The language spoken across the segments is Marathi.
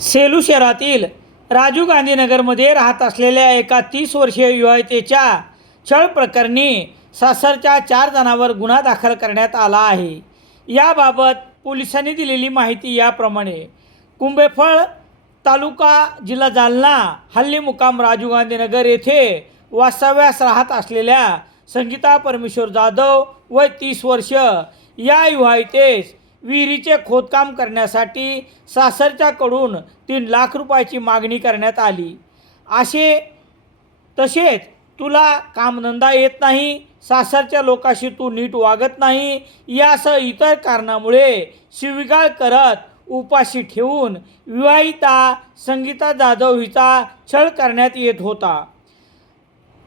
सेलू शहरातील राजीव गांधीनगरमध्ये राहत असलेल्या एका तीस वर्षीय विवाहितेच्या छळ प्रकरणी सासरच्या चार जणांवर गुन्हा दाखल करण्यात आला आहे. याबाबत पोलिसांनी दिलेली माहिती याप्रमाणे कुंभेफळ तालुका जिल्हा जालना हल्ली मुकाम राजीव गांधीनगर येथे वास्तव्यास राहत असलेल्या संगीता परमेश्वर जाधव वय तीस वर्ष या विवाहितेस विहिरीचे खोदकाम करण्यासाठी सासरच्याकडून तीन लाख रुपयाची मागणी करण्यात आली. असे तसेच तुला कामधंदा येत नाही सासरच्या लोकांशी तू नीट वागत नाही यासह इतर कारणामुळे शिविगाळ करत उपाशी ठेवून विवाहिता संगीता जाधव हिचा छळ करण्यात येत होता.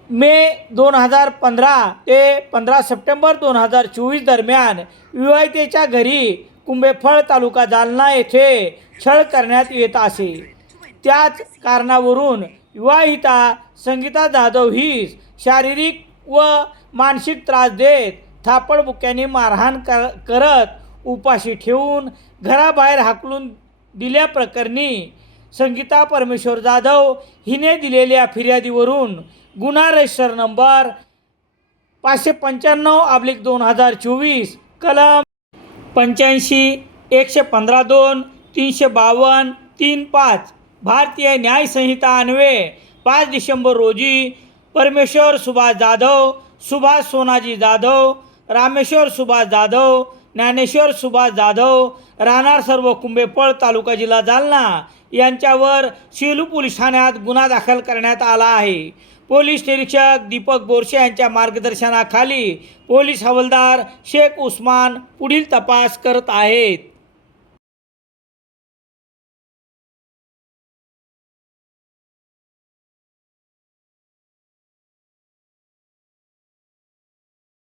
मे दोन हजार पंधरा ते पंधरा सप्टेंबर दोन हजार चोवीस दरम्यान विवाहितेच्या घरी कुंभेफळ तालुका जालना येथे छळ करण्यात येत असे. त्याच कारणावरून विवाहिता संगीता जाधव ही शारीरिक व मानसिक त्रास देत थापडबुक्याने मारहाण कर करत उपाशी ठेवून घराबाहेर हाकलून दिल्याप्रकरणी संगीता परमेश्वर जाधव हिने दिलेल्या फिर्यादीवरून गुन्हा रजिस्टर नंबर पाचशे पंच्याण्णव अब्लिक दोन हजार चोवीस कलम पंच्याऐंशी एकशे पंधरा दोन तीनशे बावन्न तीन पाच. भारतीय न्यायसंहिता अन्वये पाच डिसेंबर रोजी परमेश्वर सुभाष जाधव सुभाष सोनाजी जाधव रामेश्वर सुभाष जाधव ज्ञानेश्वर सुभाष जाधव राहणार सर्व कुंभेपळ तालुका जिल्हा जालना यांच्यावर सेलू पोलीस ठाण्यात गुन्हा दाखल करण्यात आला आहे. पोलीस निरीक्षक दीपक बोरसे यांच्या मार्गदर्शनाखाली पोलीस हवालदार शेख उस्मान पुढील तपास करत आहेत.